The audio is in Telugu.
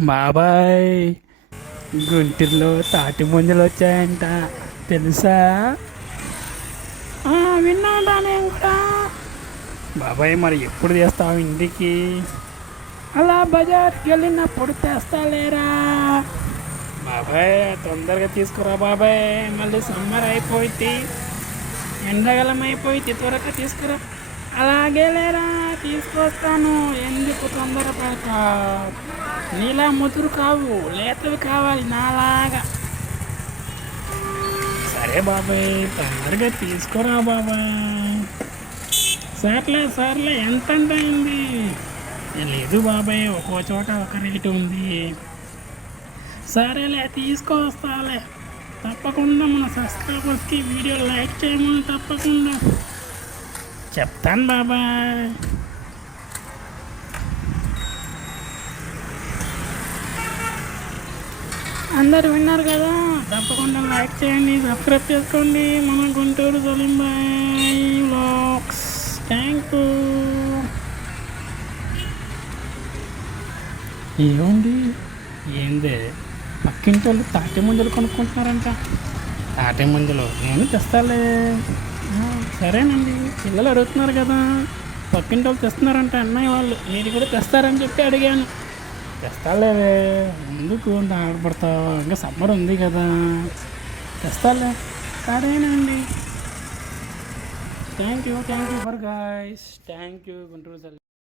బాబాయ్ గుంటూరులో తాటి ముంజలు వచ్చాయంట. తెలుసా? విన్నాడా నేను కూడా? బాబాయ్ మరి ఎప్పుడు తెస్తావు ఇంటికి? అలా బజార్కి వెళ్ళినప్పుడు తెస్తాలేరా? బాబాయ్ తొందరగా తీసుకురా బాబాయ్. మళ్ళీ సమ్మర్ అయిపోయింది ఎండగలం అయిపోయింది త్వరగా తీసుకురా. అలాగే లేరా తీసుకొస్తాను. ఎందుకు తొందరపడతా నీలా ముదురు కావు లేతవి కావాలి నాలాగా. సరే బాబాయ్ తొందరగా తీసుకురా బాబాయ్. సర్లే సర్లే ఎంత అయింది? లేదు బాబాయ్ ఒక్కో చోట ఒక రేటు ఉంది. సరేలే తీసుకొస్తాలే తప్పకుండా మన సబ్స్క్రైబర్స్కి వీడియో లైక్ చేయమని తప్పకుండా చెప్తాను బాబాయ్. అందరు విన్నారు కదా? తప్పకుండా లైక్ చేయండి సబ్స్క్రైబ్ చేసుకోండి. మన Guntur Saleembhai vlogs. Thank you. ఏముంది? ఏందే? పక్కింటి వాళ్ళు తాటి ముంజలు కొనుక్కుంటున్నారంట. తాటి ముంజలు నేను తెస్తాలే. సరేనండి. పిల్లలు అడుగుతున్నారు కదా. పక్కింటి వాళ్ళు తెస్తున్నారంట అన్నయ్య వాళ్ళు. మీరు కూడా తెస్తారని చెప్పి అడిగాను. తెస్తాలేవే ఎందుకు ఆడపడతావు? ఇంకా సమ్మర్ ఉంది కదా. తెస్తాలే సరేనండి. Thank you thank you for guys thank you Guntur